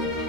thank you